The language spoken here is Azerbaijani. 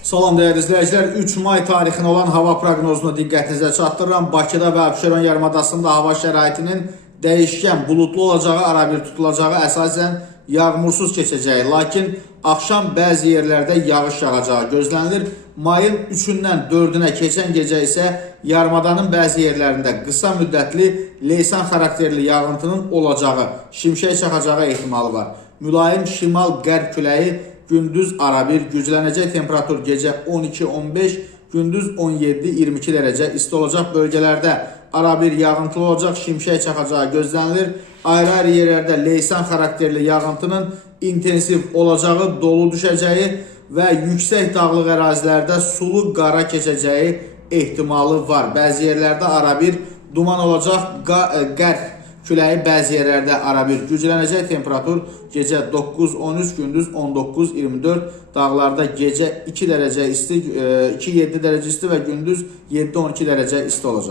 Salam dəyərli izləyicilər, 3 may tarixinə olan hava proqnozunu diqqətinizə çatdırıram. Bakıda və Abşeron yarımadasında hava şəraitinin dəyişkən, bulutlu olacağı, arabir tutulacağı, əsasən yağmursuz keçəcəyi, lakin axşam bəzi yerlərdə yağış yağacağı gözlənilir. Mayın 3-dən 4-ünə keçən gecə isə yarımadanın bəzi yerlərində qısa müddətli leysan xarakterli yağıntının olacağı, şimşək çaxacağı ehtimalı var. Mülayim şimal-qərb küləyi gündüz arabir güclənəcək, temperatur gecə 12-15, gündüz 17-22 dərəcə isti olacaq. Bölgələrdə arabir yağıntılı olacaq, şimşək çaxacağı gözlənilir. Ayrı-ayrı yerlərdə leysan xarakterli yağıntının intensiv olacağı, dolu düşəcəyi və yüksək dağlıq ərazilərdə sulu qara keçəcəyi ehtimalı var. Bəzi yerlərdə arabir duman olacaq, qərb küləyi bəzi yerlərdə arabir güclənəcək, temperatur gecə 9-13, gündüz 19-24, dağlarda gecə 2 dərəcə isti, 2-7 dərəcə isti və gündüz 7-12 dərəcə isti olacaq.